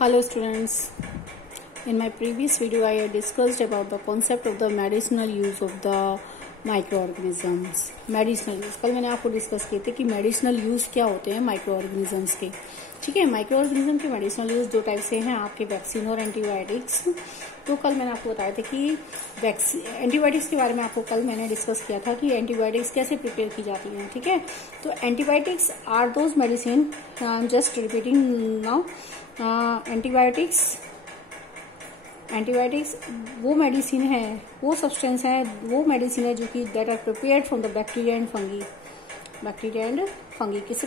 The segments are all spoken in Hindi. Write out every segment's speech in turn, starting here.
Hello students, in my previous video I had discussed about the concept of the medicinal use of the microorganisms. Medicinal use कल मैंने आपको डिस्कस किए थे कि मेडिसिनल यूज क्या होते हैं माइक्रो ऑर्गेनिजम्स के। ठीक है, माइक्रो ऑर्गेनिज्म के मेडिसिनल यूज दो टाइप से हैं, आपके वैक्सीन और एंटीबायोटिक्स। तो कल मैंने आपको बताया था कि एंटीबायोटिक्स के बारे में आपको कल मैंने डिस्कस किया था कि एंटीबायोटिक्स कैसे प्रिपेयर की जाती हैं। ठीक है, तो antibiotics are those medicine, I am just repeating now. Antibiotics वो मेडिसिन है, वो सब्सटेंस है, वो मेडिसिन है जो कि that are prepared from the bacteria and fungi. किससे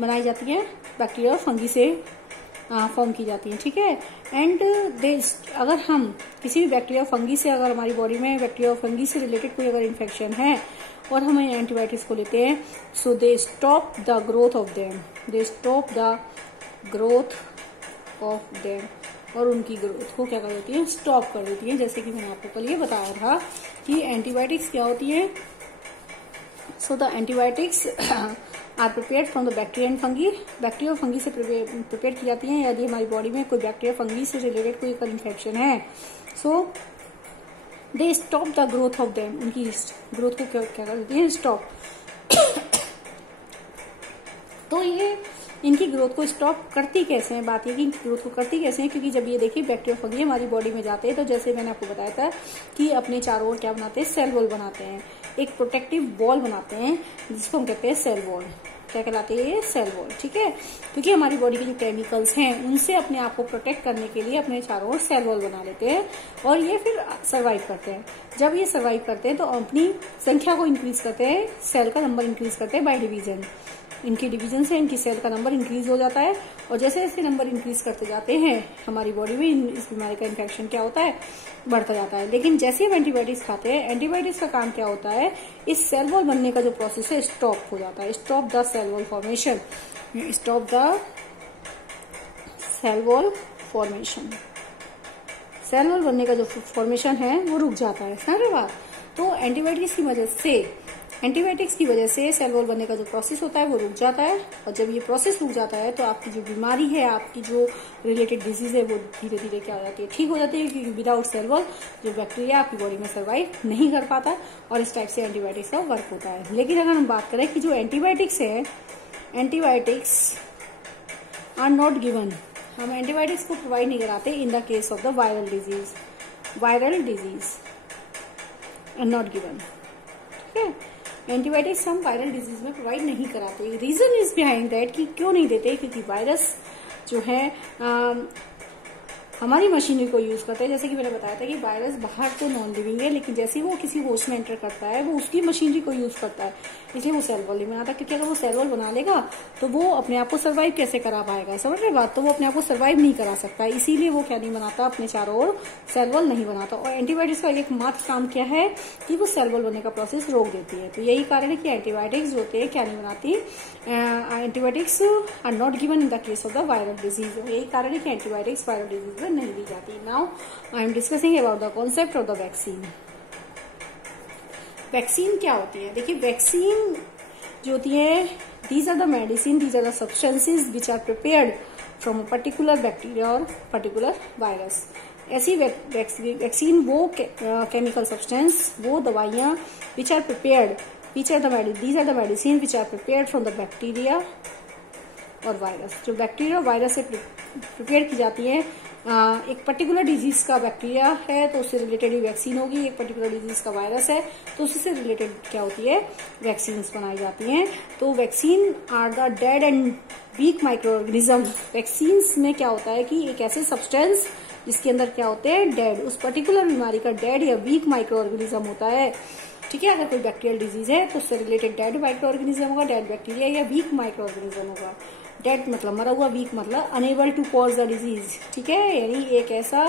बनाई जाती है? बैक्टीरिया और फंगी से फॉर्म की जाती है। ठीक है, एंड अगर हम किसी भी बैक्टीरिया फंगी से, अगर हमारी बॉडी में बैक्टीरिया फंगी से रिलेटेड कोई अगर इन्फेक्शन है और हम एंटीबायोटिक्स को लेते हैं, so they stop the growth of them, और उनकी ग्रोथ को क्या कर देती है? स्टॉप कर देती है। जैसे कि मैंने आपको कल ये बताया था कि एंटीबायोटिक्स क्या होती है। So the antibiotics are prepared from the bacteria and fungi. Bacteria और फंगी से प्रिपेयर की जाती है यदि हमारी बॉडी में कोई बैक्टीरिया फंगी से रिलेटेड कोई इन्फेक्शन है। So they stop the growth of them, उनकी ग्रोथ को क्या कर देती है? स्टॉप। तो ये इनकी ग्रोथ को स्टॉप करती कैसे है? बात ये कि इनकी ग्रोथ को करती कैसे है, क्योंकि जब ये देखिए बैक्टीरिया फंगी हमारी बॉडी में जाते हैं तो जैसे मैंने आपको बताया था कि अपने चारों ओर क्या बनाते हैं? सेल वॉल बनाते हैं, एक प्रोटेक्टिव वॉल बनाते हैं जिसको हम कहते हैं सेल वॉल। क्या कहलाते हैं? ये सेल वॉल। ठीक है, क्योंकि हमारी बॉडी के जो केमिकल्स हैं उनसे अपने आप को प्रोटेक्ट करने के लिए अपने चारों ओर सेल वॉल बना लेते हैं और ये फिर सर्वाइव करते हैं। जब ये सर्वाइव करते हैं तो अपनी संख्या को इंक्रीज करते हैं, सेल का नंबर इंक्रीज करते हैं बाय डिवीजन। इनकी डिवीजन से इनकी सेल का नंबर इंक्रीज हो जाता है और जैसे जैसे नंबर इंक्रीज करते जाते हैं हमारी बॉडी में इस बीमारी का इन्फेक्शन क्या होता है? बढ़ता जाता है। लेकिन जैसे हम एंटीबायोटिक्स खाते हैं, एंटीबायोटिक्स का काम क्या होता है? इस सेल वॉल बनने का जो प्रोसेस है स्टॉप हो जाता है। Stop the cell wall formation, stop the cell wall formation. Cell wall बनने का जो फॉर्मेशन है वो रुक जाता है। समझ रहे बात? तो एंटीबायोटिक्स की वजह से सेल वॉल बनने का जो प्रोसेस होता है वो रुक जाता है और जब ये प्रोसेस रुक जाता है तो आपकी जो बीमारी है, आपकी जो रिलेटेड डिजीज है वो धीरे धीरे क्या हो जाती है? ठीक हो जाती है, क्योंकि विदाउट सेल वॉल जो बैक्टीरिया आपकी बॉडी में सर्वाइव नहीं कर पाता और इस टाइप से एंटीबायोटिक्स का वर्क होता है। लेकिन अगर हम बात करें कि जो एंटीबायोटिक्स है, एंटीबायोटिक्स आर नॉट गिवन, हम एंटीबायोटिक्स को प्रोवाइड नहीं कराते in the case of the viral disease are not given. ठीक है, एंटीबायोटिक्स हम वायरल डिजीज में प्रोवाइड नहीं कराते। रीजन इज बिहाइंड दैट कि क्यों नहीं देते, क्योंकि वायरस जो है हमारी मशीनरी को यूज करते हैं। जैसे कि मैंने बताया था कि वायरस बाहर तो नॉन लिविंग है, लेकिन जैसे ही वो किसी होस्ट में एंटर करता है वो उसकी मशीनरी को यूज करता है, इसलिए वो सेल वॉल नहीं बनाता। क्योंकि अगर वो सेल वॉल बना लेगा तो वो अपने आप को सर्वाइव कैसे करा पाएगा? समझ रहे बात? तो वो अपने आप को सर्वाइव नहीं करा सकता, इसीलिए वो क्या नहीं बनाता? अपने चारों ओर सेल वॉल नहीं बनाता। और एंटीबायोटिक्स का एकमात्र काम क्या है कि वो सेल वॉल बनने का प्रोसेस रोक देती है। तो यही कारण है कि एंटीबायोटिक्स होते हैं क्या नहीं बनाती? Antibiotics are not given in the case of the viral disease. यही कारण है कि एंटीबायोटिक्स वायरल डिजीज में नहीं दी जाती। Now I am discussing about the concept of the vaccine. Vaccine क्या होती है? देखिए, वैक्सीन जो होती है, these are the medicine, these are the substances which are prepared from a particular bacteria और पर्टिकुलर वायरस। ऐसी वैक्सीन वो केमिकल सब्सटेंस, वो दवाइयां which are prepared, these are the medicine which are prepared from the bacteria और वायरस। जो बैक्टीरिया और वायरस से प्रिपेयर की जाती है, एक पर्टिकुलर डिजीज का बैक्टीरिया है तो उससे रिलेटेड ही वैक्सीन होगी, एक पर्टिकुलर डिजीज का वायरस है तो उससे रिलेटेड क्या होती है? वैक्सीन बनाई जाती हैं। तो vaccine are the dead and weak micro organism. Vaccines में क्या होता है कि एक ऐसे सब्सटेंस जिसके अंदर क्या होते हैं? डेड, उस पर्टिकुलर बीमारी का डेड या वीक माइक्रो ऑर्गेनिज्म होता है। ठीक है, अगर कोई बैक्टीरियल डिजीज है तो उससे रिलेटेड डेड माइक्रो ऑर्गेनिज्म होगा, डेड बैक्टीरिया या वीक माइक्रो ऑर्गेनिज्म होगा। डेड मतलब मरा हुआ, वीक मतलब unable to cause the disease. ठीक है, यानी एक ऐसा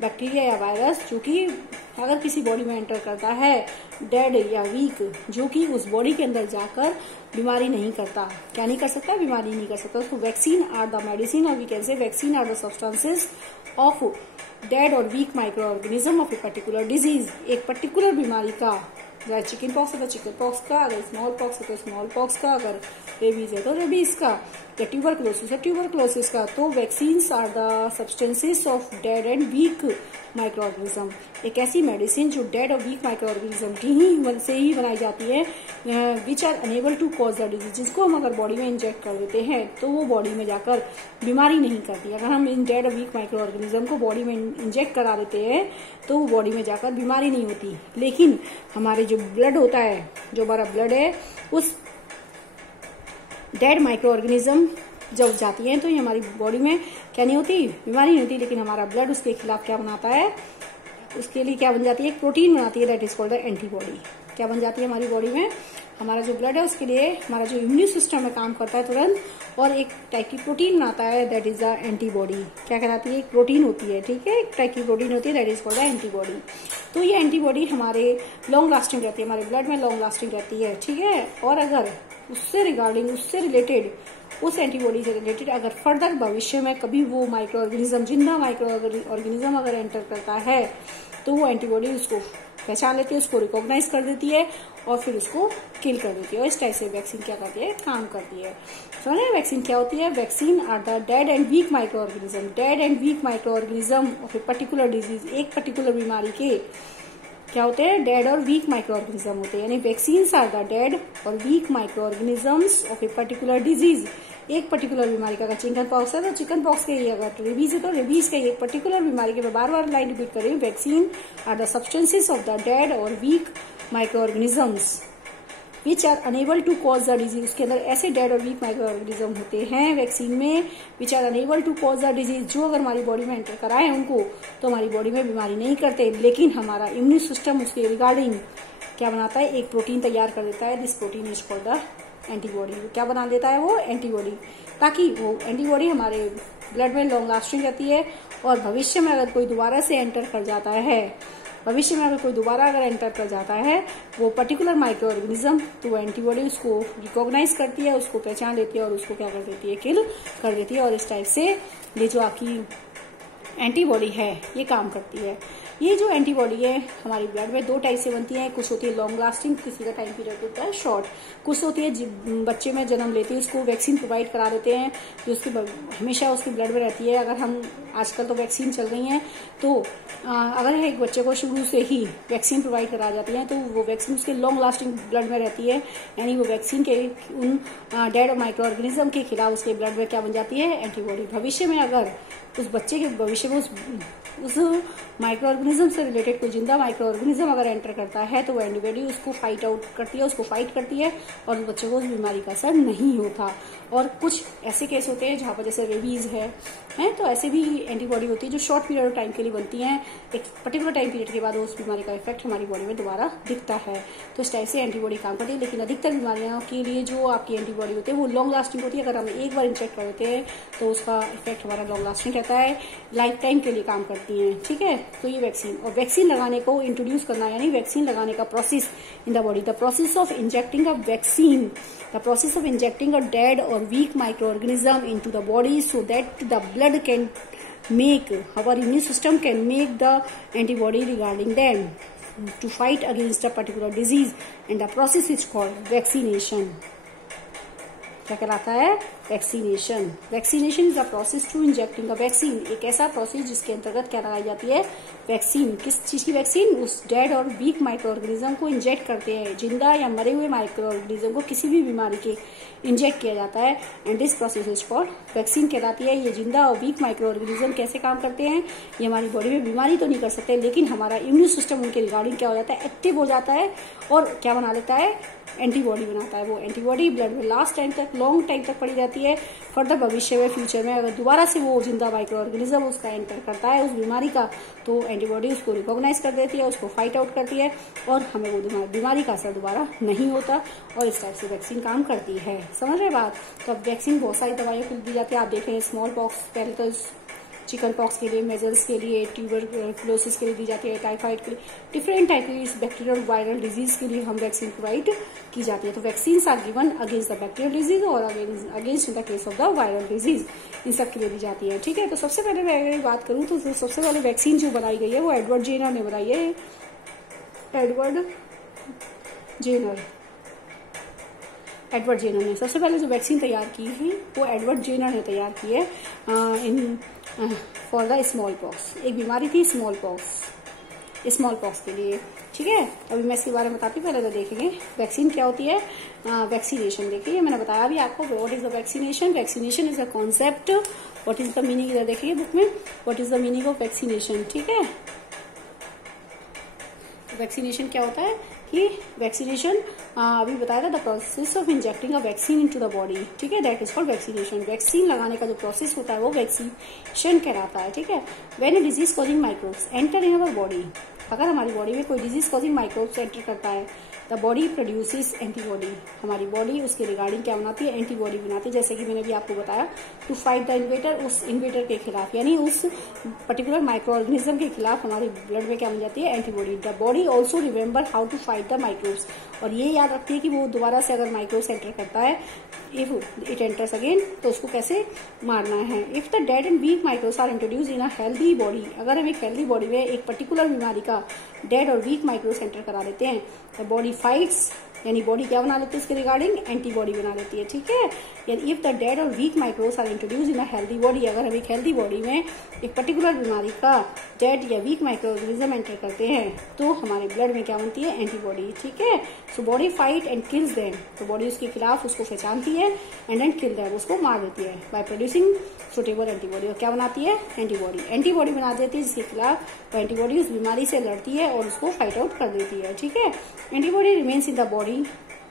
बैक्टीरिया या वायरस जो कि अगर किसी बॉडी में एंटर करता है, डेड या वीक, जो कि उस बॉडी के अंदर जाकर बीमारी नहीं करता। क्या नहीं कर सकता? बीमारी नहीं कर सकता। तो वैक्सीन आर द मेडिसिन और we can say vaccine are the substances of dead और weak micro organism of a particular disease. एक पर्टिकुलर बीमारी का, अगर चिकन पॉक्स है तो चिकन पॉक्स का, अगर स्मॉल पॉक्स है तो स्मॉल पॉक्स का, अगर रेबीज है तो रेबीज का, या ट्यूबरक्लोसिस है ट्यूबरक्लोसिस का, तो vaccines are the substances of dead and weak micro organism. एक ऐसी मेडिसिन जो डेड और वीक माइक्रो ऑर्गेनिज्म की ही से ही बनाई जाती है, which are unable to cause the disease, जिसको हम अगर बॉडी में इंजेक्ट कर देते हैं तो वो बॉडी में जाकर बीमारी नहीं करती। अगर हम इन डेड और वीक माइक्रो ऑर्गेनिज्म को बॉडी में इंजेक्ट करा देते हैं तो वो बॉडी में जाकर बीमारी नहीं होती। लेकिन हमारे जो ब्लड होता है, जो हमारा ब्लड है, उस डेड माइक्रो ऑर्गेनिज्म जब जाती है तो ये हमारी बॉडी में क्या नहीं होती, बीमारी नहीं होती। लेकिन हमारा ब्लड उसके खिलाफ क्या बनाता है, उसके लिए क्या बन जाती है, एक प्रोटीन बनाती है, that is called the antibody. क्या बन जाती है हमारी बॉडी में, हमारा जो ब्लड है उसके लिए हमारा जो इम्यून सिस्टम है काम करता है तुरंत, और एक टाइप की प्रोटीन बनाता है, दैट इज द एंटीबॉडी। क्या कहलाती है, एक प्रोटीन होती है, ठीक है, एक टाइप की प्रोटीन होती है, that is called the antibody. तो ये एंटीबॉडी हमारे लॉन्ग लास्टिंग रहती है, हमारे ब्लड में लॉन्ग लास्टिंग रहती है, ठीक है। और अगर उससे रिगार्डिंग, उससे रिलेटेड, उस एंटीबॉडी से रिलेटेड अगर फर्दर भविष्य में कभी वो माइक्रो ऑर्गेनिज्म, जिंदा माइक्रो ऑर्गेनिज्म अगर एंटर करता है तो वो एंटीबॉडी उसको पहचान लेती है, उसको रिकॉग्नाइज कर देती है और फिर उसको किल कर देती है। और इस टाइप से वैक्सीन क्या करती है, काम करती है। समझे वैक्सीन क्या होती है, vaccine are the dead and weak micro organism, dead and weak micro organism of a particular disease, एक पर्टिकुलर बीमारी के क्या होते हैं, डेड और वीक माइक्रो ऑर्गेनिज्म होते हैं। यानी वैक्सीन्स आर द डेड और weak micro organisms of a particular disease, एक पर्टिकुलर बीमारी का। अगर चिकन पॉक्स है तो चिकन पॉक्स के ही, अगर रेबीज है तो रेबीज के, एक पर्टिकुलर बीमारी के। मैं बार बार लाइन रिपीट कर रही हूँ, vaccine are the substances of the dead और weak micro organisms which are unable to cause the disease. उसके अंदर ऐसे डेड और वीक माइक्रो ऑर्गेनिज्म होते हैं वैक्सीन में, which are unable to cause the disease, जो अगर हमारी बॉडी में एंटर कराए उनको तो हमारी बॉडी में बीमारी नहीं करते। लेकिन हमारा इम्यून सिस्टम उसके रिगार्डिंग क्या बनाता है, एक प्रोटीन तैयार कर देता है, this protein is called the antibody. क्या बना देता है वो, एंटीबॉडी, ताकि वो एंटीबॉडी हमारे ब्लड में लॉन्ग लास्टिंग रहती है। और भविष्य में अगर कोई दोबारा से एंटर कर जाता है, भविष्य में अगर कोई दोबारा अगर एंटर कर जाता है वो पर्टिकुलर माइक्रो ऑर्गेनिज्म, तो एंटीबॉडी उसको रिकॉग्नाइज करती है, उसको पहचान लेती है और उसको क्या कर देती है, किल कर देती है। और इस टाइप से ये जो आपकी एंटीबॉडी है ये काम करती है। ये जो एंटीबॉडी है हमारी ब्लड में दो टाइप से बनती है, कुछ होती है लॉन्ग लास्टिंग, किसी का टाइम पीरियड होता है शॉर्ट। कुछ होती है बच्चे में जन्म लेते हैं उसको वैक्सीन प्रोवाइड करा देते हैं, जो उसकी हमेशा उसकी ब्लड में रहती है। अगर हम आजकल तो वैक्सीन चल रही हैं, तो अगर एक बच्चे को शुरू से ही वैक्सीन प्रोवाइड करा जाती है तो वो वैक्सीन उसके लॉन्ग लास्टिंग ब्लड में रहती है। यानी वो वैक्सीन के उन डेड माइक्रो ऑर्गेनिज्म के खिलाफ उसके ब्लड में क्या बन जाती है, एंटीबॉडी। भविष्य में अगर उस बच्चे के भविष्य में उस माइक्रो ऑर्गेनिज्म से रिलेटेड कोई जिंदा माइक्रो ऑर्गेनिज्म अगर एंटर करता है तो वो एंटीबॉडी उसको फाइट आउट करती है, उसको फाइट करती है और उस बच्चे को उस बीमारी का असर नहीं होता। और कुछ ऐसे केस होते हैं जहां पर जैसे रेबीज है तो ऐसे भी एंटीबॉडी होती है जो शॉर्ट पीरियड ऑफ टाइम के लिए बनती हैं, एक पर्टिकुलर टाइम पीरियड के बाद उस बीमारी का इफेक्ट हमारी बॉडी में दोबारा दिखता है। तो इस टाइप से एंटीबॉडी काम करती है। लेकिन अधिकतर बीमारियों के लिए जो आपकी एंटीबॉडी होती है वो लॉन्ग लास्टिंग होती है। अगर हम एक बार इंजेक्ट कर देते हैं तो उसका इफेक्ट हमारा लॉन्ग लास्टिंग रहता है, लाइफ टाइम के लिए काम करती है, ठीक है। तो ये वैक्सीन, और वैक्सीन लगाने को इंट्रोड्यूस करना यानी वैक्सीन लगाने का process in the body, the process of injecting a vaccine, the process of injecting a dead or weak microorganism into the body so that the blood can make, our immune system can make the antibody regarding them to fight against a particular disease, and the process is called vaccination. क्या कहलाता है, vaccination. Vaccination is a process to injecting a vaccine, एक ऐसा प्रोसेस जिसके अंतर्गत क्या लगाई जाती है, वैक्सीन। किस चीज की वैक्सीन, उस डेड और वीक माइक्रो ऑर्गेनिज्म को इंजेक्ट करते हैं, जिंदा या मरे हुए माइक्रो ऑर्गेनिज्म को किसी भी बीमारी के इंजेक्ट किया जाता है, and this process is called vaccine कहलाती है। ये जिंदा और वीक माइक्रो ऑर्गेनिज्म कैसे काम करते हैं, ये हमारी बॉडी में बीमारी तो नहीं कर सकते, लेकिन हमारा इम्यून सिस्टम उनके रिगार्डिंग क्या हो जाता है, एक्टिव हो जाता है और क्या बना लेता है, एंटीबॉडी बनाता है। वो एंटीबॉडी ब्लड में लास्ट टाइम तक, लॉन्ग टाइम तक पड़ी रहती है। फर्दर भविष्य में, फ्यूचर में अगर दोबारा से वो जिंदा माइक्रो ऑर्गेनिज्म उसका एंटर करता है उस बीमारी का, तो एंटीबॉडी उसको रिकॉग्नाइज कर देती है, उसको फाइट आउट करती है और हमें वो बीमारी का असर दोबारा नहीं होता। और इस टाइप से वैक्सीन काम करती है। समझ रहे बात। तो अब वैक्सीन बहुत सारी दवाइयों को दी जाती है। आप देख रहे हैं स्मॉल पॉक्स, पहले तो चिकन पॉक्स के लिए, मेजल्स के लिए, ट्यूबरक्लोसिस के लिए दी जाती है, टाइफाइड के लिए, डिफरेंट टाइप की बैक्टीरियल वायरल डिजीज के लिए हम वैक्सीन प्रोवाइड की जाती है। तो vaccine are given against the bacterial disease और against in the case of the viral disease, इन सब के लिए दी जाती है, ठीक है। तो सबसे पहले मैं अगर बात करूं तो सबसे पहले वैक्सीन जो बनाई गई है वो एडवर्ड जेनर ने बनाई है, एडवर्ड जेनर। एडवर्ड जेनर ने सबसे पहले जो वैक्सीन तैयार की है वो एडवर्ड जेनर ने तैयार की है in for the small pox. एक बीमारी थी स्मॉल पॉक्स के लिए, ठीक है। अभी मैं इसके बारे में बताती हूँ, पहले तो देखेंगे वैक्सीन क्या होती है। वैक्सीनेशन देखिए, मैंने बताया अभी आपको what is the vaccination. Vaccination is a concept, what is the meaning, इधर देखिए बुक में, what is the meaning of vaccination, ठीक है। वैक्सीनेशन क्या होता है कि वैक्सीनेशन अभी बताया था, the process of injecting a vaccine into the body, ठीक है, that is called vaccination. Vaccine लगाने का जो प्रोसेस होता है वो वैक्सीनेशन कहलाता है, ठीक है। When a disease causing microbes enter in our body, अगर हमारी बॉडी में कोई डिजीज कॉजिंग माइक्रोब्स एंटर करता है, द बॉडी प्रोड्यूसेस एंटीबॉडी, हमारी बॉडी उसके रिगार्डिंग क्या बनाती है, एंटीबॉडी बनाती है। जैसे कि मैंने भी आपको बताया, टू फाइट द इन्वेटर, उस इन्वेटर के खिलाफ, यानी उस पर्टिकुलर माइक्रो ऑर्गेनिज्म के खिलाफ हमारी ब्लड में क्या बन जाती है, antibody. The body also remember how to fight the microbes, और ये याद रखती है कि वो दोबारा से अगर माइक्रोब्स एंटर करता है, इफ इट एंटर्स अगेन, तो उसको कैसे मारना है। If the dead and weak microbes are introduce in a healthy body, अगर हम एक हेल्दी बॉडी में एक पर्टिकुलर बीमारी का डेड और वीक माइक्रोब्स एंटर करा देते हैं, द बॉडी फाइट्स, यानी बॉडी क्या बना लेती है इसके रिगार्डिंग, एंटीबॉडी बना लेती है, ठीक है। यानी इफ द डेड और weak microbes are introduce in a healthy body, अगर हम एक हेल्दी बॉडी में एक पर्टिकुलर बीमारी का डेड या वीक माइक्रोऑर्गेनिज्म एंटर करते हैं, तो हमारे ब्लड में क्या बनती है, एंटीबॉडी, ठीक है। So body fight and kills them, तो बॉडी उसके खिलाफ उसको पहचानती है, एंड देन किल देम, उसको मार देती है बाय प्रोड्यूसिंग सुटेबल एंटीबॉडी, और क्या बनाती है, एंटीबॉडी। एंटीबॉडी बना देती है जिसके खिलाफ एंटीबॉडी उस बीमारी से लड़ती है और उसको फाइट आउट कर देती है, ठीक है। Antibody remains in the body,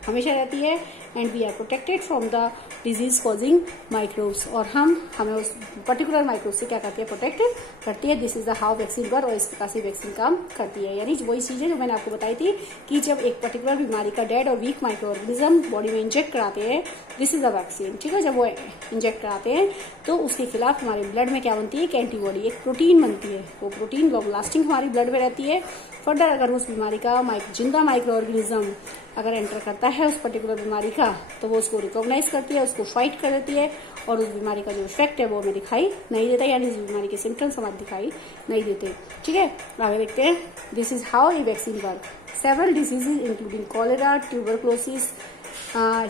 हमेशा रहती है, and we are protected from the disease causing microbes, और हमें उस पर्टिकुलर माइक्रोब से क्या करती है, प्रोटेक्ट करती है। This is the how vaccine work, और इस प्रकार से वैक्सीन काम करती है। यानी वही चीजें जो मैंने आपको बताई थी कि जब एक पर्टिकुलर बीमारी का डेड और वीक माइक्रो ऑर्गेनिज्म बॉडी में इंजेक्ट कराते हैं, दिस इज द वैक्सीन, ठीक है। जब वो इंजेक्ट कराते हैं तो उसके खिलाफ हमारे ब्लड में क्या बनती है, एक एंटीबॉडी, एक प्रोटीन बनती है। वो प्रोटीन लॉन्ग लास्टिंग हमारी ब्लड में रहती है। फर्दर अगर उस बीमारी का जिंदा माइक्रो ऑर्गेनिज्म अगर एंटर करता है उस पर्टिकुलर बीमारी का, तो वो उसको रिकॉग्नाइज करती है, उसको फाइट कर देती है, और उस बीमारी का जो इफेक्ट है वो हमें दिखाई नहीं देता, यानी इस बीमारी के सिम्टम्स हमारे दिखाई नहीं देते, ठीक है। आगे देखते हैं, this is how a vaccine work. Several diseases including cholera, tuberculosis,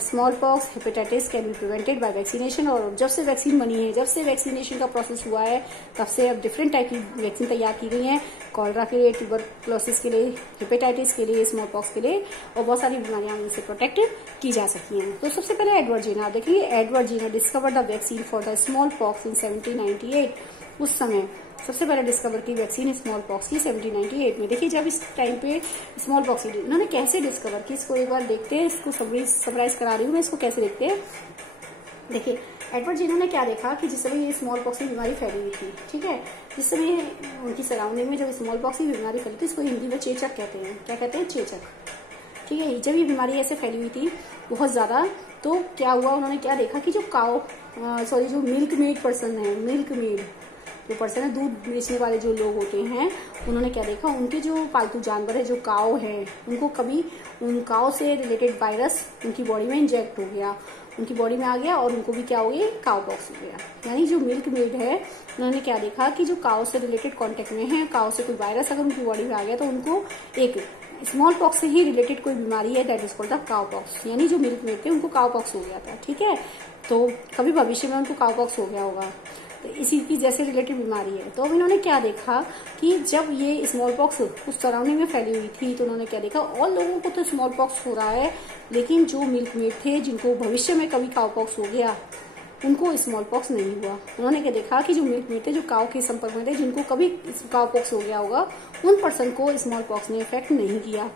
small pox, hepatitis can be prevented by vaccination. और जब से वैक्सीन बनी है, जब से वैक्सीनेशन का प्रोसेस हुआ है, तब से अब डिफरेंट टाइप की वैक्सीन तैयार की गई है, कॉलरा के लिए, ट्यूबरक्लोसिस के लिए, हेपेटाइटिस के लिए, स्मॉल पॉक्स के लिए, और बहुत सारी बीमारियां इनसे प्रोटेक्ट की जा सकती हैं। तो सबसे पहले एडवर्ड जेनर, आप देखिए, Edward Jenner discover the vaccine for the small pox in 1798। उस समय सबसे पहले डिस्कवर की वैक्सीन स्मॉल पॉक्स की 1798 में। देखिए, जब इस टाइम पे स्मॉल पॉक्स की इन्होंने कैसे डिस्कवर की, इसको एक बार देखते हैं, इसको समराइज करा रही हूँ मैं, इसको कैसे देखते हैं। देखिए, एडवर्ड जेनर ने क्या देखा कि जिस समय ये स्मॉल पॉक्स की बीमारी फैली हुई थी, ठीक है, जिस समय उनकी सराउंडिंग में जब स्मॉल पॉक्स की बीमारी फैली थी, इसको हिंदी में चेचक कहते हैं। क्या कहते हैं, चेचक, ठीक है। जब ये बीमारी ऐसे फैली हुई थी बहुत ज्यादा, तो क्या हुआ, उन्होंने क्या देखा कि जो जो मिल्क मेड पर्सन है, मिल्क मेड जो पर्सन है, दूध बेचने वाले जो लोग होते हैं, उन्होंने क्या देखा, उनके जो पालतू जानवर है, जो काऊ है, उनको कभी उन काऊ से रिलेटेड वायरस उनकी बॉडी में इंजेक्ट हो गया, उनकी बॉडी में आ गया, और उनको भी क्या हो गया, काऊ पॉक्स हो गया। यानी जो मिल्क मेड है, उन्होंने क्या देखा कि जो काऊ से रिलेटेड कॉन्टेक्ट में है, काऊ से कोई वायरस अगर उनकी बॉडी में आ गया, तो उनको एक स्मॉल पॉक्स से ही रिलेटेड कोई बीमारी है, that is called the cow pox. यानी जो मिल्क मेड थे उनको काऊ पॉक्स हो गया था, ठीक है। तो कभी भविष्य में उनको काऊ पॉक्स हो गया होगा, तो इसी की जैसे रिलेटेड बीमारी है। तो अब इन्होंने क्या देखा कि जब ये स्मॉल पॉक्स उस सराउंडिंग में फैली हुई थी, तो उन्होंने क्या देखा, और लोगों को तो स्मॉल पॉक्स हो रहा है, लेकिन जो मिल्क मेड थे, जिनको भविष्य में कभी काऊ पॉक्स हो गया, उनको स्मॉल पॉक्स नहीं हुआ। उन्होंने क्या देखा कि जो मिल्क मेड थे, जो काऊ के संपर्क में थे, जिनको कभी काऊ पॉक्स हो गया होगा, उन पर्सन को स्मॉल पॉक्स ने इफेक्ट नहीं किया,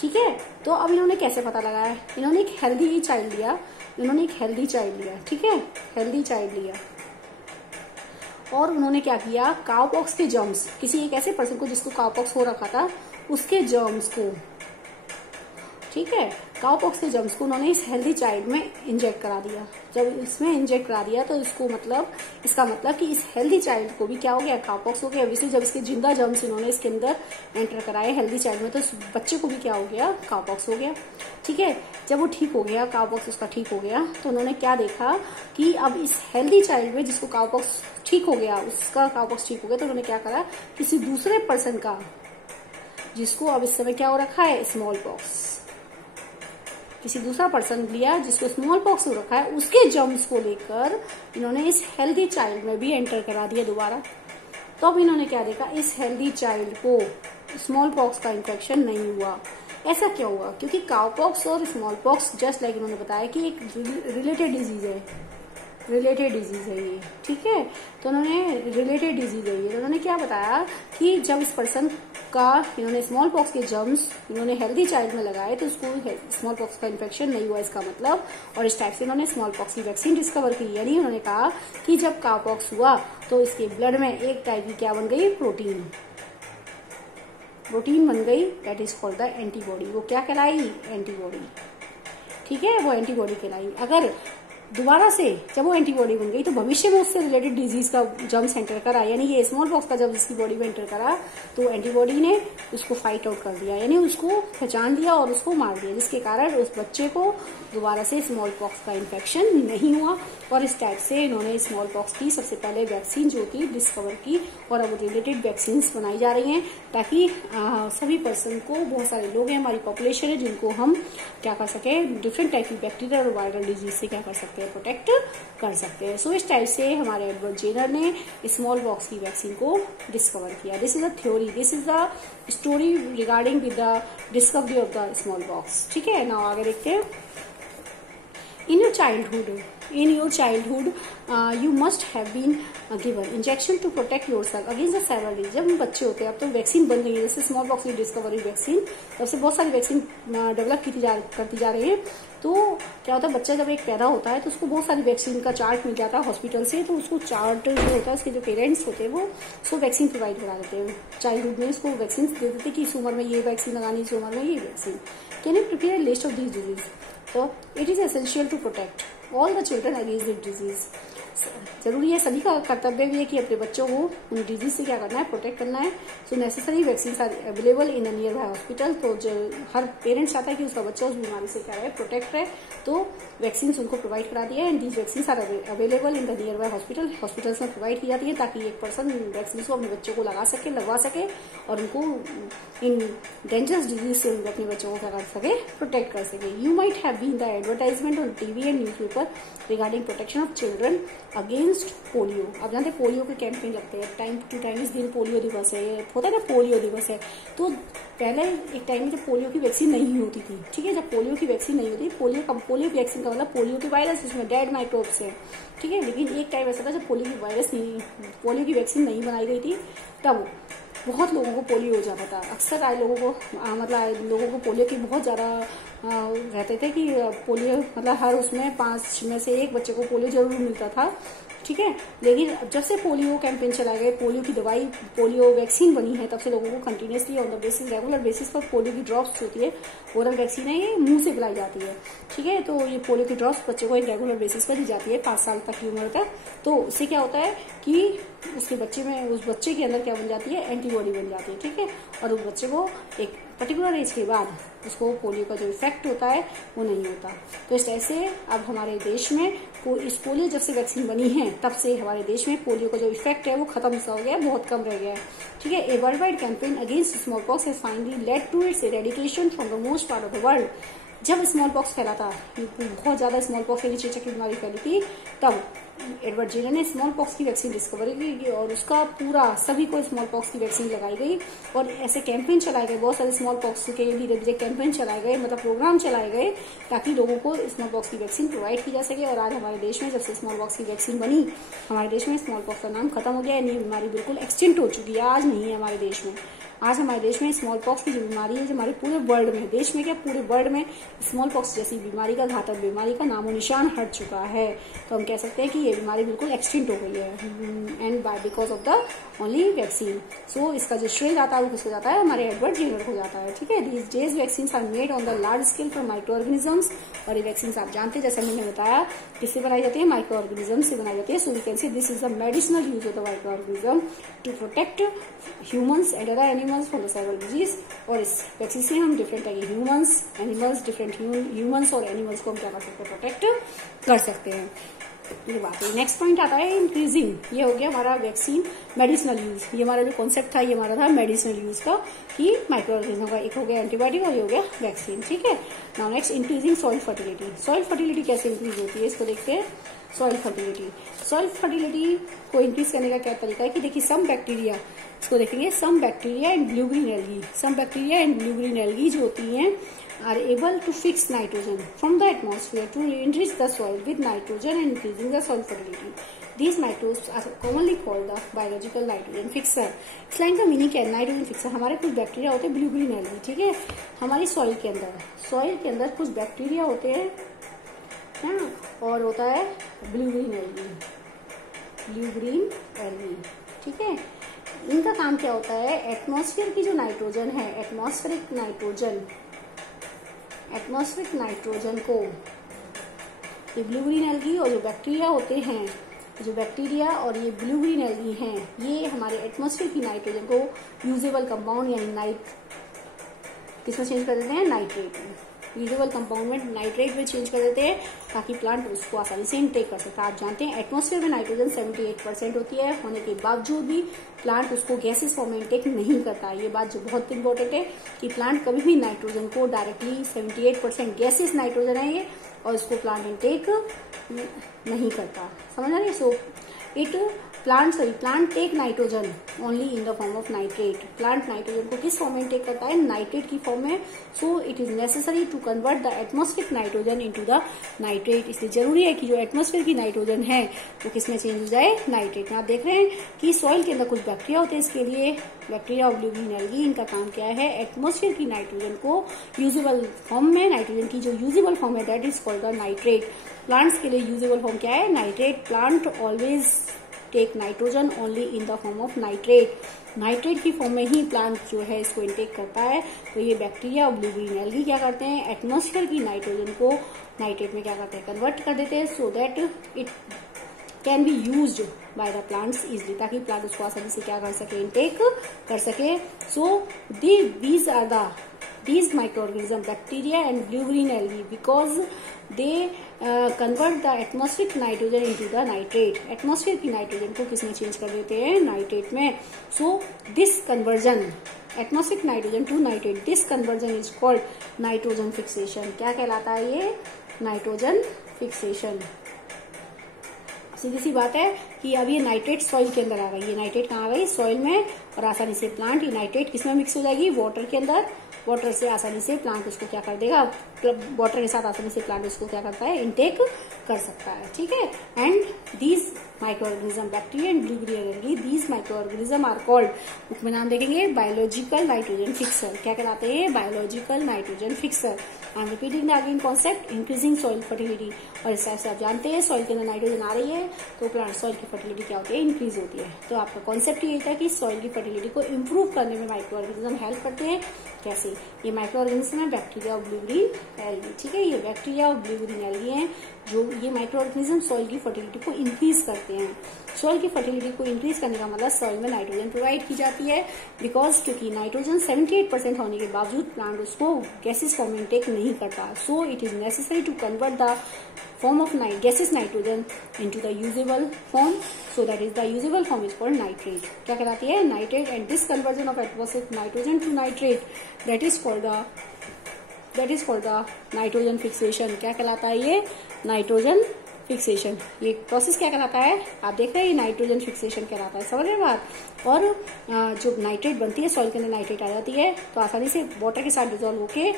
ठीक है। तो अब इन्होंने कैसे पता लगाया, इन्होंने एक हेल्दी चाइल्ड लिया, ठीक है, हेल्दी चाइल्ड लिया, और उन्होंने क्या किया, काऊ पॉक्स के जर्म्स, किसी एक ऐसे पर्सन को जिसको काऊ पॉक्स हो रखा था, उसके जर्म्स को, ठीक है, काऊ पॉक्स के जर्म्स को उन्होंने इस हेल्दी चाइल्ड में इंजेक्ट करा दिया। जब इसमें इंजेक्ट करा दिया, तो इसका मतलब कि इस हेल्दी चाइल्ड को भी क्या हो गया, काऊ पॉक्स हो गया। वैसे जब इसके जिंदा जर्म्स इन्होंने इसके अंदर एंटर कराए हेल्दी चाइल्ड में, तो इस बच्चे को भी क्या हो गया, काऊ पॉक्स हो गया, ठीक है। जब वो ठीक हो गया, काऊ पॉक्स उसका ठीक हो गया, तो उन्होंने क्या देखा कि अब इस हेल्दी चाइल्ड में जिसको काऊ पॉक्स ठीक हो गया, उसका काऊ पॉक्स ठीक हो गया, तो उन्होंने क्या करा, किसी दूसरे पर्सन का, जिसको अब इस समय क्या हो रखा है, स्मॉल पॉक्स, किसी दूसरा पर्सन लिया जिसको स्मॉल पॉक्स हो रखा है, उसके जर्म्स को लेकर इन्होंने इस हेल्दी चाइल्ड में भी एंटर करा दिया दोबारा। तो अब इन्होंने क्या देखा, इस हेल्दी चाइल्ड को स्मॉल पॉक्स का इन्फेक्शन नहीं हुआ। ऐसा क्या हुआ? क्योंकि काउ पॉक्स और स्मॉल पॉक्स जस्ट लाइक इन्होंने बताया कि एक रिलेटेड डिजीज है, रिलेटेड डिजीज है ये, ठीक है। तो उन्होंने रिलेटेड डिजीज है ये, उन्होंने क्या बताया कि जब इस पर्सन का इन्होंने स्मॉल पॉक्स के जर्म्स इन्होंने हेल्दी चाइल्ड में लगाए तो उसको स्मॉल पॉक्स का इन्फेक्शन नहीं हुआ, इसका मतलब। और इस टाइप से इन्होंने स्मॉल पॉक्स की वैक्सीन डिस्कवर की। यानी उन्होंने कहा कि जब काउ पॉक्स हुआ तो इसके ब्लड में एक टाइप की क्या बन गई, प्रोटीन बन गई, that is called the antibody. वो क्या कहलाई, एंटीबॉडी, ठीक है, वो एंटीबॉडी कहलाई। अगर दोबारा से जब वो एंटीबॉडी बन गई तो भविष्य में उससे रिलेटेड डिजीज का जर्म्स एंटर करा, यानी ये स्मॉल पॉक्स का जब इसकी बॉडी में एंटर करा तो एंटीबॉडी ने उसको फाइट आउट कर दिया, यानी उसको पहचान लिया और उसको मार दिया, जिसके कारण उस बच्चे को दोबारा से स्मॉल पॉक्स का इन्फेक्शन नहीं हुआ। और इस टाइप से इन्होंने स्मॉल पॉक्स की सबसे पहले वैक्सीन जो थी डिस्कवर की, और अब रिलेटेड वैक्सीन बनाई जा रही हैं ताकि सभी पर्सन को, बहुत सारे लोग हैं हमारी पॉपुलेशन है जिनको हम क्या कर सके, डिफरेंट टाइप की बैक्टीरिया और वायरल डिजीज से क्या कर सकते हैं, प्रोटेक्ट कर सकते हैं। सो इस टाइप से हमारे एडवर्ड जेनर ने स्मॉल पॉक्स की वैक्सीन को डिस्कवर किया। This is a theory, this is the story regarding with the discovery of the small pox, ठीक है। नाउ आगे देखते हैं। In your childhood, you must have been given injection to protect yourself against the several diseases. जब हम बच्चे होते हैं, अब तो वैक्सीन बन गई है, जैसे स्मॉल पॉक्स की डिस्कवरी वैक्सीन, तब से बहुत सारी वैक्सीन डेवलप करती जा रही है। तो क्या होता है, बच्चा जब एक पैदा होता है तो उसको बहुत सारी वैक्सीन का चार्ट मिल जाता है हॉस्पिटल से, तो उसको चार्ट जो होता है, उसके जो पेरेंट्स होते हैं वो उसको वैक्सीन प्रोवाइड करा देते हैं। चाइल्डहुड में उसको वैक्सीन दे देते हैं कि इस उम्र में ये वैक्सीन लगानी, इस उम्र में ये vaccine. Can you prepare list of this disease? तो it is essential to protect all the children against this disease. जरूरी है, सभी का कर्तव्य भी है कि अपने बच्चों को उन डिजीज से क्या करना है, प्रोटेक्ट करना है। So necessary vaccine are available in the nearby hospital. तो हर पेरेंट्स चाहता है कि उसका बच्चा उस बीमारी से क्या रहे, प्रोटेक्ट रहे, तो वैक्सीन उनको प्रोवाइड करा दिया है। And these vaccine are available in the nearby hospital, hospitals में प्रोवाइड की जाती है ताकि एक पर्सन वैक्सीन को अपने बच्चों को लगवा सके और उनको इन डेंजरस डिजीज से अपने बच्चों को क्या कर सके, प्रोटेक्ट कर सके। You might have been the advertisement on TV and newspaper regarding protection of children against polio. अब जानते हैं पोलियो के कैंपेन लगते हैं टाइम टू टाइम, इस दिन पोलियो दिवस है, होता है ना पोलियो दिवस है। तो पहले एक टाइम में जब पोलियो की वैक्सीन नहीं होती थी, ठीक है, जब पोलियो की वैक्सीन नहीं होती, पोलियो वैक्सीन का मतलब पोलियो के वायरस जिसमें डेड माइक्रोब्स है, ठीक है। लेकिन एक टाइम ऐसा था जब पोलियो की वैक्सीन नहीं बनाई गई थी, तब बहुत लोगों को पोलियो हो जाता था। अक्सर आए लोगों को पोलियो की बहुत ज्यादा रहते थे कि पोलियो मतलब हर उसमें 5 में से 1 बच्चे को पोलियो जरूर मिलता था, ठीक है। लेकिन जब से पोलियो कैंपेन चला गया, पोलियो की दवाई, पोलियो वैक्सीन बनी है, तब से लोगों को continuously on the basis, regular basis पर पोलियो की ड्रॉप्स होती है, ओरल वैक्सीन है, ये मुंह से पिलाई जाती है, ठीक है। तो ये पोलियो की ड्रॉप्स बच्चों को एक रेगुलर बेसिस पर दी जाती है 5 साल तक की उम्र तक। तो इससे क्या होता है कि उसके बच्चे में, उस बच्चे के अंदर क्या बन जाती है, एंटीबॉडी बन जाती है, ठीक है। और उस बच्चे को एक पर्टिकुलर एज के बाद उसको पोलियो का जो इफेक्ट होता है वो नहीं होता। तो इस तरह से अब हमारे देश में इस पोलियो जब से वैक्सीन बनी है तब से हमारे देश में पोलियो का जो इफेक्ट है वो खत्म सा हो गया है, बहुत कम रह गया है, ठीक है। A world wide campaign against small pox has finally led to its eradication from the most part of the world. जब स्मॉल पॉक्स फैला था, बहुत ज्यादा स्मॉल पॉक्स यानी चेचक की बीमारी फैली थी, तब एडवर्ड जेनर ने स्मॉल पॉक्स की वैक्सीन डिस्कवरी की और उसका पूरा सभी को स्मॉल पॉक्स की वैक्सीन लगाई गई। और ऐसे कैंपेन चलाए गए, बहुत सारे स्मॉल पॉक्स के धीरे कैंपेन चलाए गए, मतलब प्रोग्राम चलाए गए ताकि लोगों को स्मॉल पॉक्स की वैक्सीन प्रोवाइड की जा सके। और आज हमारे देश में जब से स्मॉल पॉक्स की वैक्सीन बनी, हमारे देश में स्मॉल पॉक्स का नाम खत्म हो गया है, ये बीमारी बिल्कुल एक्सटिंक्ट हो चुकी है, आज नहीं है हमारे देश में। आज हमारे देश में स्मॉल पॉक्स की जो बीमारी है, जो हमारे पूरे वर्ल्ड में, देश में क्या पूरे वर्ल्ड में स्मॉल पॉक्स जैसी बीमारी का, घातक बीमारी का नामो निशान हट चुका है। तो हम कह सकते हैं कि ये बीमारी बिल्कुल एक्सटिंक्ट हो गई है, and because of the only vaccine. So इसका जो श्रेय जाता है वो किसको जाता है, हमारे एडवर्ड जेनर को जाता है, ठीक है। These days vaccine are made on the large scale from micro organisms. और ये वैक्सीन आप जानते हैं, जैसे मैंने बताया, किससे बनाई जाती है, माइक्रो ऑर्गेनिज्म से बनाई जाती है। So we can say this is the medicinal use of the micro organism to protect humans and other animals from the several disease. और इस वैक्सीन से हम डिफरेंट टाइप के ह्यूमंस, एनिमल्स, डिफरेंट ह्यूमंस और एनिमल्स को हम क्या कर सकते हैं, प्रोटेक्ट कर सकते हैं। ये बात है। नेक्स्ट पॉइंट आता है इंक्रीजिंग। ये हो गया हमारा वैक्सीन मेडिसिनल यूज। ये हमारा जो कॉन्सेप्ट था ये हमारा था मेडिसिनल यूज का, कि माइक्रो ऑर्गेनिज्म का। एक हो गया एंटीबायोटिक और ये हो गया वैक्सीन, ठीक है। Now next increasing soil fertility. Soil fertility कैसे इंक्रीज होती है इसको देखते हैं। सॉइल फर्टिलिटी को इंक्रीज करने का क्या तरीका है कि देखिए सम बैक्टीरिया, इसको देखेंगे, some bacteria and blue green algae जो होती हैं are able to fix nitrogen from the atmosphere to enrich the soil with nitrogen and increasing the soil fertility. These microbes are commonly called the biological nitrogen fixer. इस लाइन का मीनिंग क्या है? Nitrogen fixer. हमारे कुछ बैक्टीरिया होते हैं ब्लू ग्रीन एल्गी, ठीक है, हमारी सॉइल के अंदर कुछ बैक्टीरिया होते हैं ना, और होता है ब्लू ग्रीन एल्गी, ठीक है। इनका काम क्या होता है? एटमॉस्फेयर की जो नाइट्रोजन है, एटमॉस्फेरिक नाइट्रोजन को ये ब्लू ग्रीन एल्गी और जो बैक्टीरिया होते हैं, जो बैक्टीरिया और ये ब्लू ग्रीन एल्गी हैं, ये हमारे एटमॉस्फेयर की नाइट्रोजन को यूजेबल कंपाउंड यानी किसमें चेंज कर देते हैं? नाइट्रेट में। यूजेबल कंपाउंड में नाइट्रेट में चेंज कर देते हैं ताकि प्लांट उसको आसानी से इनटेक कर सकता है। आप जानते हैं एटमॉस्फेयर में नाइट्रोजन 78% होती है, होने के बावजूद भी प्लांट उसको गैसेस फॉर्म में इनटेक नहीं करता। ये बात जो बहुत इंपॉर्टेंट है कि प्लांट कभी भी नाइट्रोजन को डायरेक्टली 78% गैसेस नाइट्रोजन है ये, और उसको प्लांट इनटेक नहीं करता। समझ आ रही है? So plant take nitrogen only in the form of nitrate. Plant nitrogen को किस फॉर्म में टेक करता है? नाइट्रेट की फॉर्म में। So it is necessary to convert the atmospheric nitrogen into the nitrate. इसलिए जरूरी है कि जो एटमॉस्फेयर की नाइट्रोजन है वो किसमें चेंज हो जाए? नाइट्रेट में। आप देख रहे हैं कि सॉइल के अंदर कुछ बैक्टीरिया होते हैं, इसके लिए बैक्टीरिया और ब्लू ग्रीन एल्गी, इनका काम क्या है? एटमॉस्फेयर की नाइट्रोजन को यूजेबल फॉर्म में, नाइट्रोजन की जो यूजेबल फॉर्म है that is called the nitrate. Plants के लिए यूजेबल फॉर्म क्या है? Nitrate. Plant always take nitrogen only in the form of nitrate की फॉर्म में ही प्लांट जो है इसको इनटेक करता है। तो ये बैक्टीरिया और ब्लू ग्रीन एल्गी क्या करते हैं? एटमॉस्फेयर की नाइट्रोजन को नाइट्रेट में क्या करते हैं? कन्वर्ट कर देते हैं, so that it can be used by the plants easily, ताकि प्लांट उसको आसानी से क्या कर सके? इनटेक कर सके। So these are these microorganisms, bacteria and blue green algae, because they convert the atmospheric nitrogen into the nitrate. Atmosphere की नाइट्रोजन को किसमें चेंज कर देते हैं? नाइट्रेट में। So this conversion, atmospheric nitrogen to nitrate, this conversion is called nitrogen fixation. क्या कहलाता है ये? Nitrogen fixation. सीधी सी बात है कि अब ये नाइट्रेट सॉइल के अंदर आ गई। ये नाइट्रेट कहाँ आ गई? सॉइल में, और आसानी से प्लांट ये नाइट्रेट किसमें मिक्स हो जाएगी? वाटर के अंदर। वाटर से आसानी से प्लांट उसको क्या कर देगा? वाटर के साथ आसानी से प्लांट उसको क्या करता है? इनटेक कर सकता है, ठीक है। And these microorganism, bacteria and blue green algae, these microorganism are called, book में नाम देखेंगे, बायोलॉजिकल नाइट्रोजन फिक्सर। क्या कहलाते हैं? Biological nitrogen fixer. I am repeating the again concept, increasing soil fertility. और इस तरह से आप जानते हैं सॉइल के अंदर नाइट्रोजन आ रही है तो प्लांट सॉइल की फर्टिलिटी क्या होती है? इंक्रीज होती है। तो आपका कॉन्सेप्ट ये था कि सॉइल की फर्टिलिटी को इम्प्रूव करने में माइक्रो ऑर्गेनिज्म हेल्प करते हैं। कैसे? ये माइक्रो ऑर्गेनिज्म है बैक्टीरिया और ब्लू ग्रीन एल्गी, ठीक है। ये बैक्टीरिया और ब्लू ग्रीन एल्गी हैं जो ये माइक्रो ऑर्गेनिज्म सॉइल की फर्टिलिटी को इंक्रीज करते हैं। सॉइल की फर्टिलिटी को इंक्रीज करने का मतलब सॉइल में नाइट्रोजन प्रोवाइड की जाती है, बिकॉज क्योंकि नाइट्रोजन 78% होने के बावजूद प्लांट उसको गैसेस फॉर्म में इनटेक नहीं करता। So it is necessary to convert the form of gaseous nitrogen into the usable form, so that is the usable form is called nitrate. क्या कहलाती है? Nitrate. And this conversion of atmospheric nitrogen to nitrate that is called the nitrogen fixation. क्या कहलाता है ये? Nitrogen fixation. ये प्रोसेस क्या कहलाता है? आप देख रहे हैं, ये नाइट्रोजन फिक्सेशन कहलाता है। समझ रहे बात? और जो नाइट्रेट बनती है, सॉइल के अंदर नाइट्रेट आ जाती है तो आसानी से वाटर के साथ डिजोल्व होके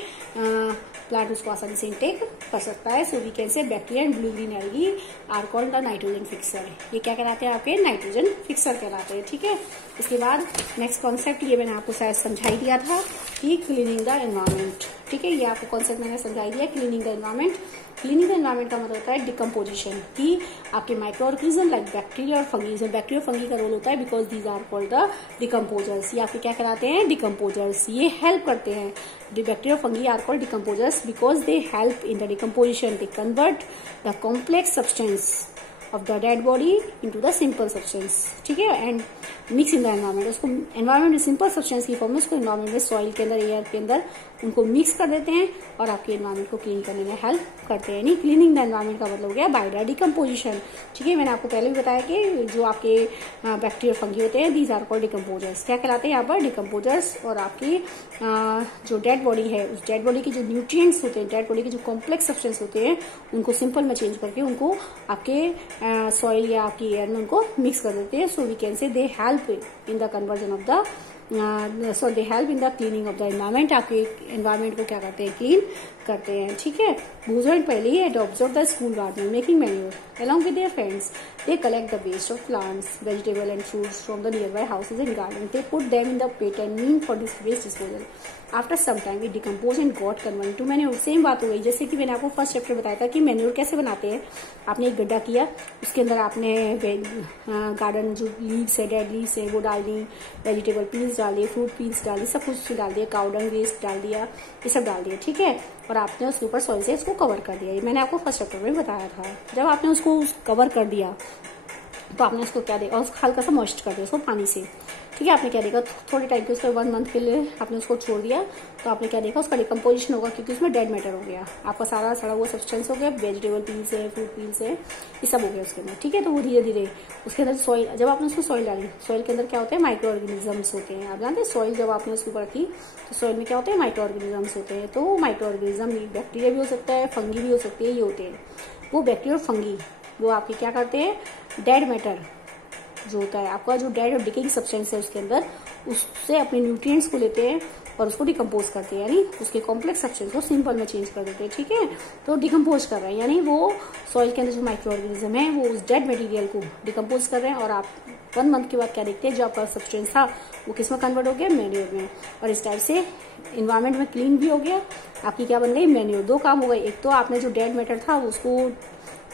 प्लांट उसको आसानी से इनटेक कर सकता है। So we can say bacteria and blue green algae are called the nitrogen fixer. ये क्या कहलाते हैं? आपके नाइट्रोजन फिक्सर कहलाते हैं, ठीक है। इसके बाद नेक्स्ट कॉन्सेप्ट ये मैंने आपको शायद समझाई दिया था कि क्लीनिंग द एनवायरमेंट, ठीक है। ये आपको कॉन्सेप्ट मैंने समझाई दिया, cleaning the environment. Cleaning the environment का मतलब होता है डिकम्पोजिशन, कि आपके माइक्रो ऑर्गेनिज्म लाइक बैक्टीरिया और फंगी, इसमें बैक्टीरिया और फंगी का रोल होता है because these are called the decomposers. ये आपके क्या कहलाते हैं? डिकम्पोजर्स। ये हेल्प करते हैं, the bacteria fungi are called decomposers because they help in the decomposition. They convert the complex substance of the dead body into the simple substance, ठीक है। And mix in the environment, उसको एनवायरमेंट में सिंपल सब्सटेंस की फॉर्म में उसको एनवायरमेंट में, सॉइल के अंदर, एयर के अंदर उनको मिक्स कर देते हैं और आपके एनवायरमेंट को क्लीन करने में हेल्प करते हैं। यानी क्लीनिंग द एनवायरमेंट का मतलब हो गया बाय डिकम्पोजिशन। ठीक है, मैंने आपको पहले भी बताया कि जो आपके बैक्टीरिया फंगी होते हैं दीज आर कॉल्ड डिकम्पोजर्स। क्या कहलाते हैं यहाँ पर? डिकम्पोजर्स। और आपकी जो डेड बॉडी है उस डेड बॉडी के जो न्यूट्रिएंट्स होते हैं, डेड बॉडी के जो कॉम्प्लेक्स सब्सटेंस होते हैं उनको सिंपल में चेंज करके उनको आपके सॉइल या आपकी एयर में उनको मिक्स कर देते हैं। सो we can say they help in the conversion of the so they help in the cleaning of the environment. आपके एनवायरमेंट को क्या करते हैं? क्लीन करते हैं। ठीक है, बूजर्ड पहले ही at observe the school garden making manure along with their friends. They collect the waste of plants, vegetable and fruits from the nearby houses and gardens. They put them in the pit and mean for this waste disposal. After some time, it decompose and got converted to manure. Same बात हो गई जैसे कि मैंने आपको फर्स्ट चैप्टर बताया था कि मैन्योर कैसे बनाते हैं। आपने एक गड्ढा किया, उसके अंदर आपने गार्डन जो लीव्स है, डेड लीव्स है वो डाल दी, वेजिटेबल पील्स डाल दिए, फ्रूट पील्स डाल दिए, सब कुछ डाल दिया, काउडंग वेस्ट डाल दिया, ये सब डाल दिया। ठीक है, और आपने उसके ऊपर सॉइल से इसको कवर कर दिया। ये मैंने आपको फर्स्ट चैप्टर में बताया था। जब आपने उसको कवर कर दिया तो आपने उसको क्या देखा, हल्का सा मॉइस्ट कर दिया उसको पानी से। ठीक है, आपने क्या देखा, थोड़े टाइम के उसको 1 मंथ के लिए आपने उसको छोड़ दिया तो आपने क्या देखा, उसका डिकम्पोजिशन होगा क्योंकि उसमें डेड मैटर हो गया, आपका सारा सड़ा हुआ सब्सटेंस हो गया, वेजिटेबल पील्स है, फ्रूट पील्स है, ये सब हो गया उसके अंदर। ठीक है, तो वो धीरे धीरे उसके अंदर सॉइल, जब आपने उसको सॉइल डाली, सॉइल के अंदर क्या होते हैं? माइक्रो ऑर्गेनिजम्स होते हैं। आप जानते हैं सॉइल जब आपने उसके ऊपर रखी तो सॉइल में क्या होते हैं? माइक्रो ऑर्गेनिजम्स होते हैं। तो माइक्रो ऑर्गेनिज्म बैक्टीरिया भी हो सकता है, फंगी भी हो सकती है, ये होते हैं वो बैक्टीरिया और फंगी। वो आपके क्या करते हैं? डेड मैटर जो होता है आपका, जो डेड और डिकेइंग सब्सटेंस है उसके अंदर, उससे अपने न्यूट्रिएंट्स को लेते हैं और उसको डिकम्पोज करते हैं, यानी उसके कॉम्प्लेक्स सब्सटेंस को सिंपल में चेंज कर देते हैं। ठीक है, तो डिकम्पोज कर रहे हैं यानी वो सॉइल के अंदर जो माइक्रो ऑर्गेनिज्म है वो उस डेड मटेरियल को डिकम्पोज कर रहे हैं। और आप 1 मंथ के बाद क्या देखते हैं, जो आपका सब्सटेंस था वो किस में कन्वर्ट हो गया? मैन्योर में। और इस टाइप से इन्वायरमेंट में क्लीन भी हो गया, आपकी क्या बन गई? मैन्योर। 2 काम हो गए, एक तो आपने जो डेड मैटर था उसको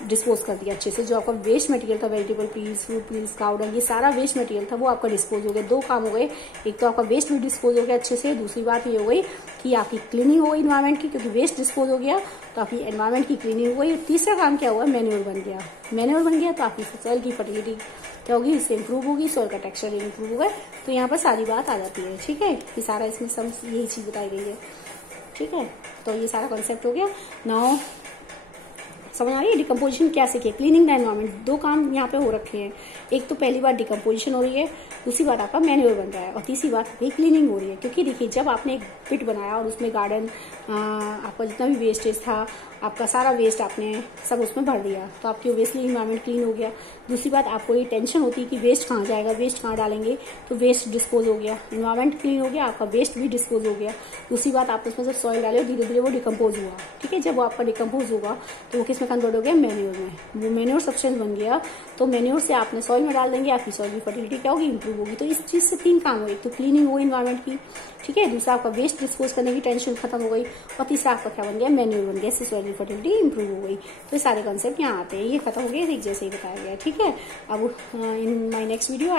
डिस्पोज कर दिया अच्छे से, जो आपका वेस्ट मटेरियल था, vegetable peels, fruit peels, cow dung, ये सारा वेस्ट मटेरियल था वो आपका डिस्पोज हो गया। 2 काम हो गए, एक तो आपका वेस्ट भी डिस्पोज हो गया अच्छे से, दूसरी बात ये हो गई कि आपकी क्लीनिंग हो गई इन्वायरमेंट की, क्योंकि वेस्ट डिस्पोज हो गया तो आपकी एनवायरमेंट की क्लीनिंग हो गई। तीसरा काम क्या हुआ? मैन्योर बन गया। मैन्योर बन गया तो आपकी सॉइल की फर्टिलिटी क्या होगी? इससे इंप्रूव होगी, सॉइल का टेक्सचर इंप्रूव होगा। तो यहाँ पर सारी बात आ जाती है। ठीक है, ये सारा इसमें सब यही चीज बताई गई है। ठीक है, तो ये सारा कॉन्सेप्ट हो गया। नाउ समझ आ रही है डिकम्पोजिशन क्या सीखे? Cleaning the environment. 2 काम यहाँ पे हो रखे हैं, एक तो पहली बार डिकम्पोजिशन हो रही है, दूसरी बात आपका मैन्योर बन रहा है, और तीसरी बात भी क्लीनिंग हो रही है। क्योंकि देखिए जब आपने एक पिट बनाया और उसमें गार्डन आपका जितना भी वेस्टेज था, आपका सारा वेस्ट आपने सब उसमें भर दिया तो आपकी ओब्वियसली इन्वायरमेंट क्लीन हो गया। दूसरी बात, आपको ये टेंशन होती है कि वेस्ट कहाँ जाएगा, वेस्ट कहाँ डालेंगे, तो वेस्ट डिस्पोज हो गया, इन्वायरमेंट क्लीन हो गया, आपका वेस्ट भी डिस्पोज हो गया। दूसरी बात, आप उसमें जब सॉइल डाले धीरे धीरे वो डिकम्पोज हुआ। ठीक है, जब वो आपका डिकम्पोज होगा तो वो किस में कन्वर्ट हो गया? मैन्योर में। वो मैन्योर सब्सटेंस बन गया तो मैन्योर से आपने सॉइल में डाल देंगे, आपकी सॉइल की फर्टिलिटी क्या होगी? इंप्रूव होगी। तो इस चीज से 3 काम हुए, एक तो क्लीनिंग हो इन्वायरमेंट की, ठीक है, दूसरा आपका वेस्ट डिस्पोज करने की टेंशन खत्म हो गई, और तीसरा आपका क्या बन गया? मैन्योर बन गया, इससे सॉइल की फर्टिलिटी इंप्रूव हो गई। तो ये सारे कॉन्सेप्ट यहाँ आते हैं, ये खत्म हो गया ठीक जैसे ही बताया गया। ठीक है, अब in my next video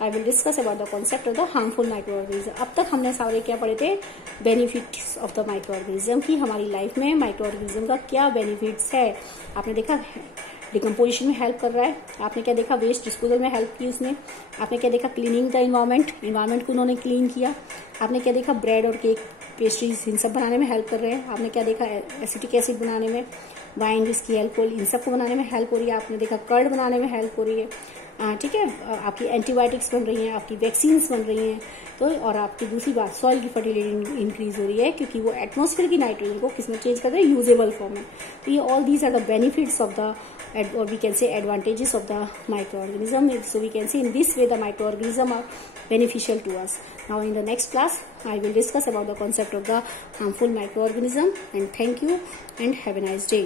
I will discuss about the concept of the harmful micro organism. अब तक हमने सारे क्या पढ़े थे? Benefits of the micro organism की, हमारी लाइफ में माइक्रो ऑर्गेनिज्म का क्या बेनिफिट्स है। आपने देखा डिकम्पोजिशन में हेल्प कर रहा है, आपने क्या देखा? वेस्ट डिस्पोजल में हेल्प की उसने, आपने क्या देखा? क्लीनिंग द इन्वायरमेंट को उन्होंने क्लीन किया। आपने क्या देखा? ब्रेड और केक, पेस्ट्रीज, इन सब बनाने में हेल्प कर रहे हैं। आपने क्या देखा? एसिटिक एसिड बनाने में, वाइन, विस्की, अल्कोहल, इन सब को बनाने में हेल्प हो रही है। आपने देखा कर्ड बनाने में हेल्प हो रही है। ठीक है, आपकी एंटीबायोटिक्स बन रही हैं, आपकी वैक्सीन्स बन रही हैं। तो और आपकी दूसरी बात, सॉइल की फर्टिलिटी इंक्रीज हो रही है क्योंकि वो एटमॉस्फेयर की नाइट्रोजन को किसमें चेंज कर रहे हैं? यूजेबल फॉर्म में। तो ये all these are the benefits of the, or we can say advantages of the microorganism. So we can say in this way the microorganism are beneficial to us. Now in the next class I will discuss about the concept of the harmful microorganism, and thank you and have a nice day.